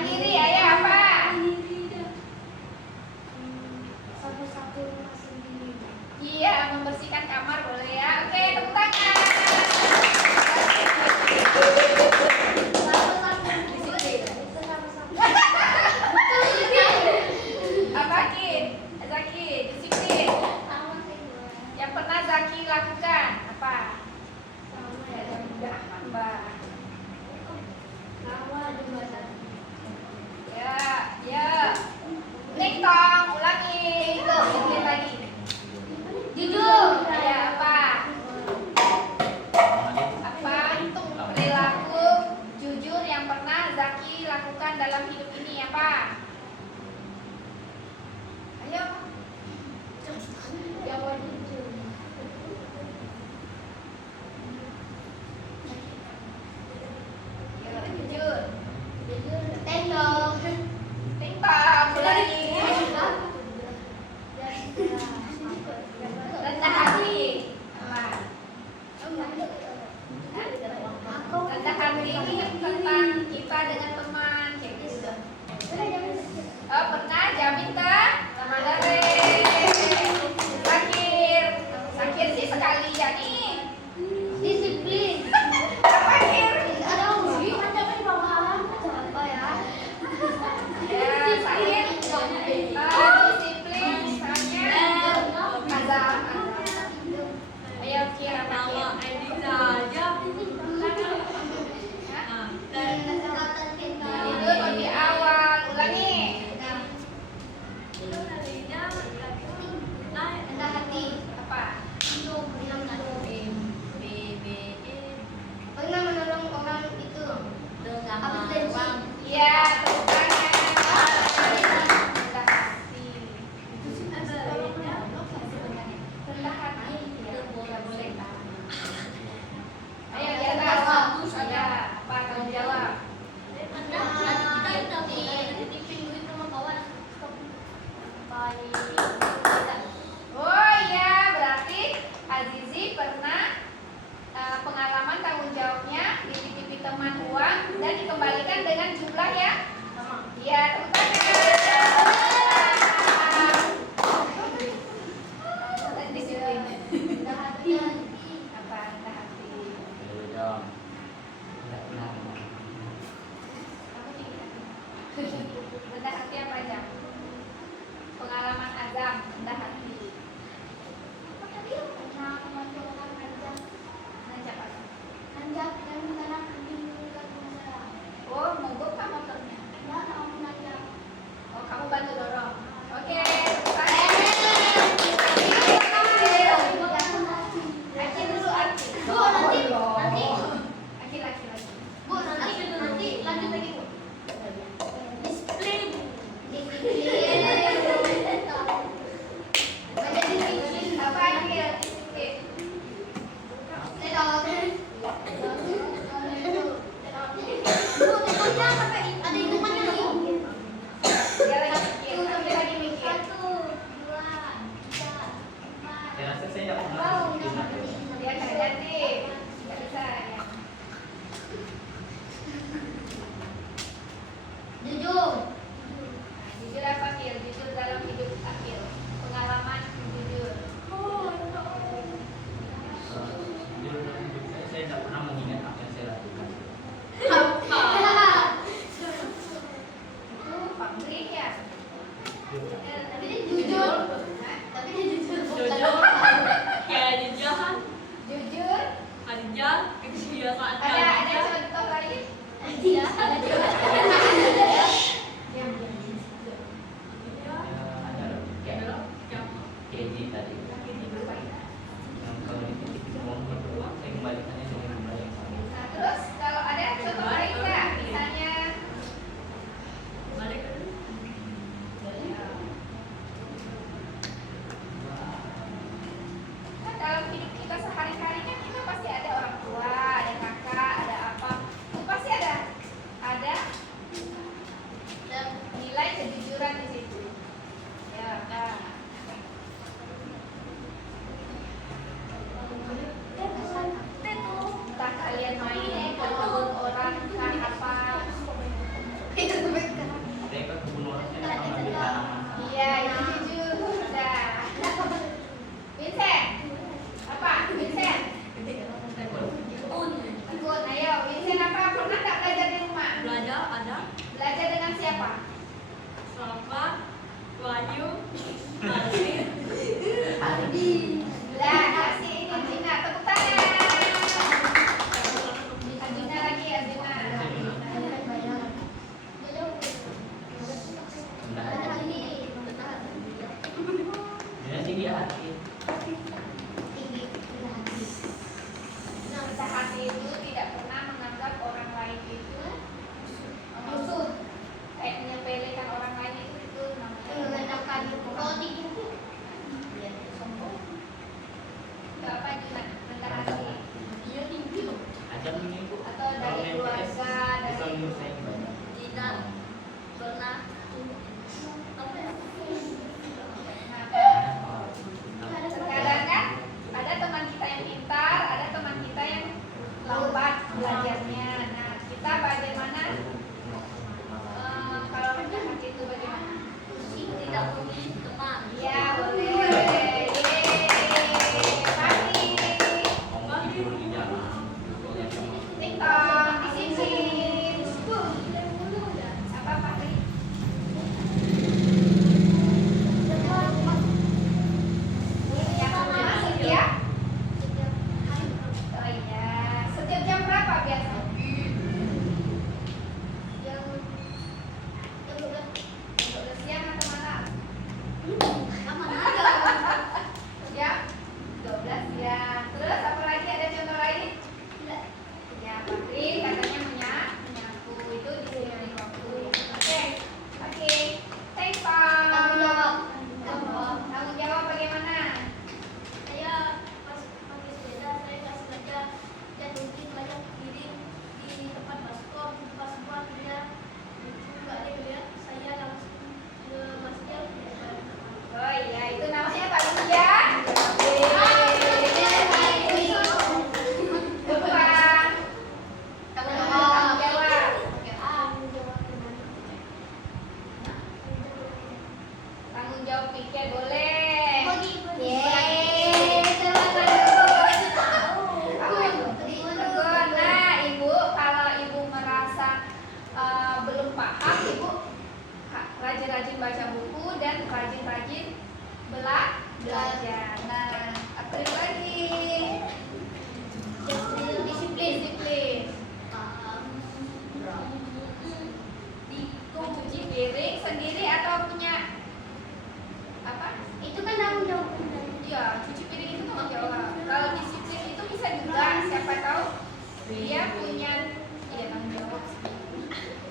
Mandiri, ayah apa? Satu-satu sendiri. Iya, membersihkan kamar boleh ya. Oke, tepuk tangan. Apa Zaki, disiplin. Yang pernah Zaki lakukan apa? Mbak. Ya. Ning-tong, ulangi. Disiplin lagi. Jujur. Ya, apa? Apa perilaku jujur yang pernah Zaki lakukan dalam hidup ini apa? Ayo. Jawab jujur. Jujur. Tengok. Ting-tong, ulangi. Rendah hati. Apa? Rendah hati ini tentang kita dengan teman. Kayak gitu. Oh, pernah jamin kan? Sakir sih sekali jadi. Disiplin. Apa Kir? Ada uji macam di bawah. Apa ya? Ya, Sakir. Disiplin, misalnya azam. Ayo Kir, apa Kir? Tidur lebih awal, ulangi. Rendah hati. Apa? Pernah menolong orang itu. Habis bensin. Iya, tepuk tangan. Rendah hati. Rendah hati. Ya, boleh. Ayo di atas. Ada apa tanggung jawab? Oh iya, berarti Azizi pernah pengalaman tanggung jawabnya dititipi teman uang dan dikembalikan dengan jumlah ya? Iya, tepuk tangan. Disiplin. Apa rendah hati? Kamu juga. Rendah hati apa aja? Pengalaman Azam, rendah hati. Pernah membantu orang kerja. Nanjak apa? Nanjak dan menanam membingungkan masalah. Oh, mogok kan motornya? Ya, kamu nanjak. Oh, kamu bantu dorong. Oke, Aki dulu, Aki. Bu, nanti. Aki laki. Bu, nanti lanjut lagi, Bu. Disiplin. Ada disiplin. Apa Aki? Disiplin. Bu, tekonya sampai ada hitungannya loh, Bu. Dia lagi mikir, sampai lagi mikir. 1, 2, 3, 4. Saya rasa saya tidak pernah Wow, disiplin. Dia nggak ganti, nggak bisa ya. Kita bagaimana? Kalau rendah hati itu bagaimana? Tidak memilih teman. Ya boleh. Yeay. Pasti. TikTok disiplin. Apa Fahri? Yang kedua setia. Oh iya. Setiap jam berapa biasa? Untuk siang atau malam? Ya, 12 ya. Terus apa lagi, ada contoh lain? Ya, Fahri katanya menyapu itu disiplin waktu. Oke. Thanks, Pak. Tanggung jawab bagaimana? Saya pas pakai sepeda, saya kasih sengaja jatuh banyak piring di tempat baskom. Pas buat dia juga dia lihat saya langsung ke masjid. Oh iya, itu namanya Pak Lia. Bukan. Tanggung jawab. Tanggung jawab pikir boleh. Nah, Ibu, kalau Ibu merasa belum paham, Ibu rajin-rajin baca buku dan rajin-rajin belajar. Nah, apa lagi? Disiplin. Mencuci piring sendiri atau punya apa? Itu kan tanggung jawab. Iya, cuci piring itu tanggung jawab. Kalau disiplin itu bisa juga, siapa tahu dia punya tanggung jawab.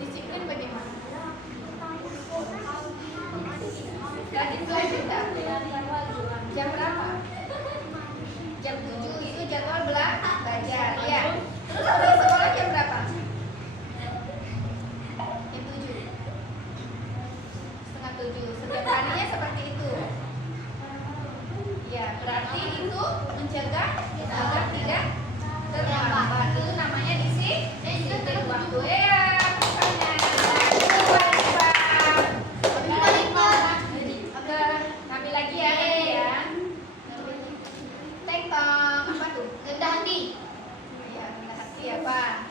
Disiplin bagaimana? Rajin belajar jam berapa? Jam 7 itu jadwal belajar. Ya. Terus pulang sekolah jam berapa? Jam 7. Setengah 7. Setiap harinya seperti itu. Ya, berarti itu mencegah agar tidak terlambat. Itu namanya disiplin waktu. Ya, misalnya. Kami lagi ya. Tentang apa tuh? Rendah hati. Ya, rendah hati apa?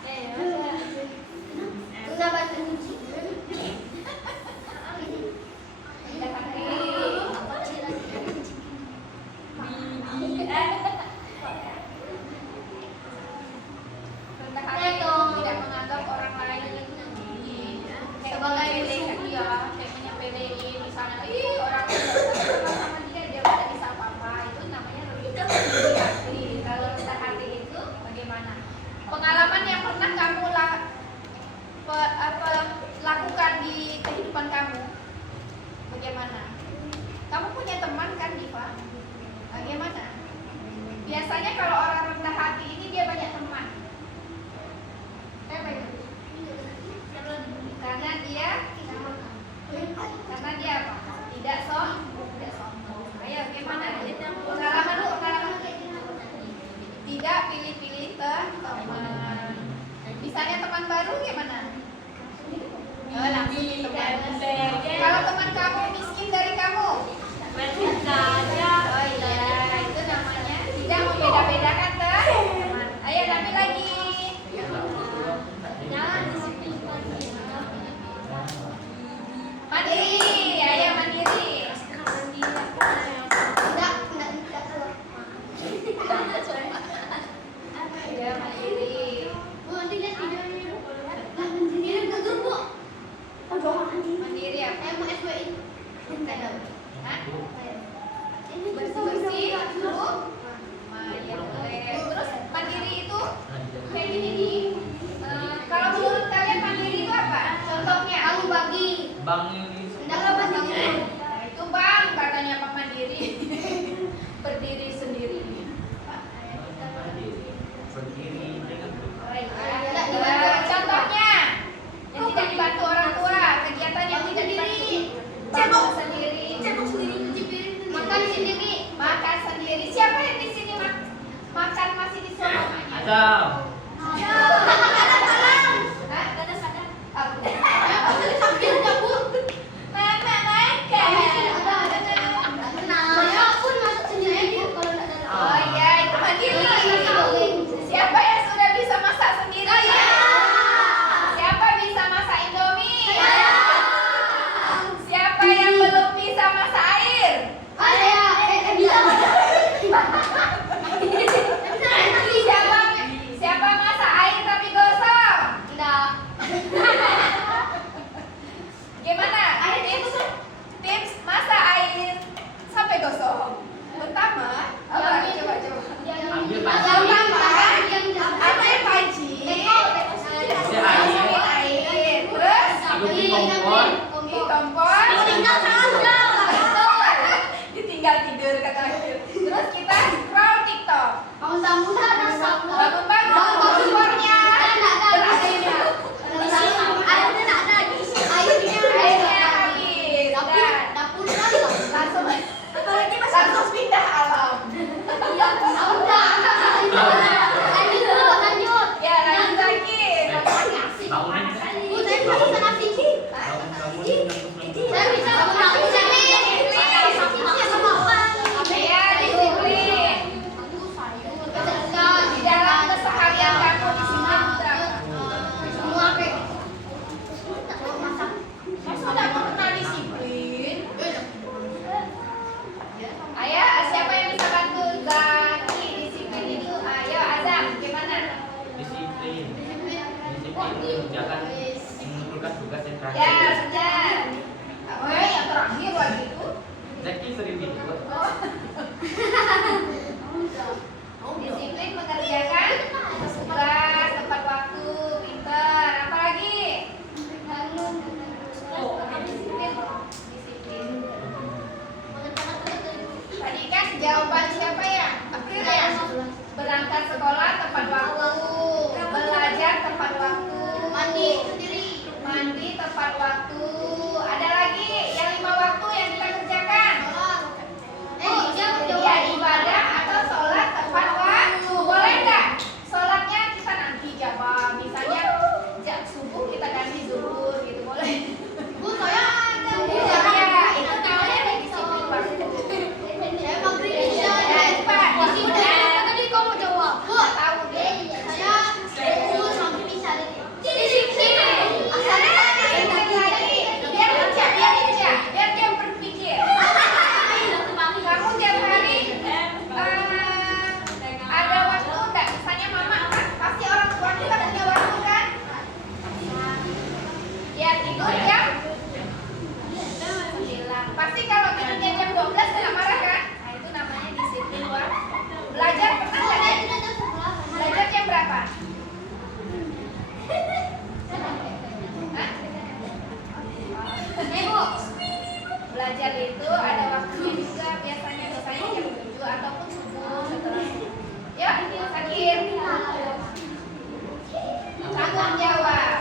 Sudah baca kunci. Rendah hati. Rendah hati tidak menganggap orang lain sebagai ya, kayak menyepelein misalnya, orang sama dia nggak bisa apa-apa, itu namanya rendah hati. Kalau rendah hati itu bagaimana? Pengalaman yang pernah kamu lakukan di kehidupan kamu, bagaimana? Kamu punya teman kan, Diva? Bagaimana? Biasanya kalau orang rendah hati ini dia banyak teman. Karena dia apa? Tidak sombong. Ayo, gimana? Pengalaman lu, tidak pilih-pilih teman. Misalnya teman baru gimana? Langsung di teman. Kalau teman kamu miskin dari kamu, oh iya, itu namanya tidak membeda-bedakan teman. Ayo, kami lagi. Mandiri, ayo mandiri. Ya mandiri. Mandiri apa? Hah? Bersih-bersih, ya boleh. Terus mandiri itu Tahu nih. Bu, saya bisa pesan nasi. Tahu kamu nih Saya bisa pesan nasi sama apa? Ya, disiplin. Di dalam keseharian kamu disiplin berapa? Semua kayak Masa nggak pernah disiplin? Ayo, siapa yang bisa bantu Zaki disiplin itu? Ayo, Azam, gimana? disiplin. Disiplin mengerjakan mengumpulkan tugas yang Ya, terakhir. sudah. Yang terakhir lagi itu. Zaki sering gitu. Disiplin mengerjakan tugas tepat waktu, pinter. Apa lagi? Disiplin. Tadi kan jawaban siapa ya? April ya? Berangkat sekolah tepat waktu, belajar tepat waktu, mandi tepat waktu. Ada lagi yang 5 waktu yang kita kerjakan. Ya, ibadah atau sholat tepat waktu. Boleh nggak? Sholatnya kita nanti jawab. Misalnya subuh kita ganti zuhur gitu, boleh? Ya, itu namanya disiplin waktu. Ya, cepat. Tahu deh. Biar dia berpikir. Kamu tiap hari ada waktu enggak? Misalnya mama kan pasti orang tua kita punya waktu kan? Ya tidur jam 9. Pasti kalau tidurnya jam 12 kena marah kan? Nah itu namanya disiplin waktu. Belajar pernah nggak? Belajar jam berapa? Hah? Belajar itu ada waktunya juga, biasanya jam 7 ataupun subuh setelah. Yuk, Sakir. Tanggung jawab.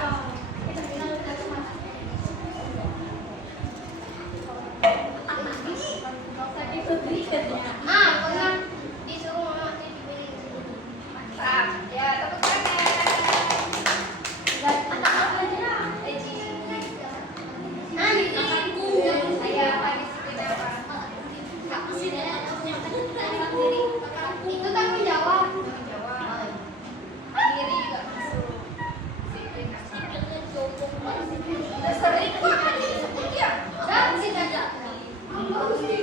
Mantap. Ya, tepuk tangan. Eji. Saya apa disiplin apa? Itu tanggung jawab. Tanggung jawab. Mandiri juga masuk. Disiplin apa? Udah sering kok disebut ya. Dan sih aja. Bagus nih.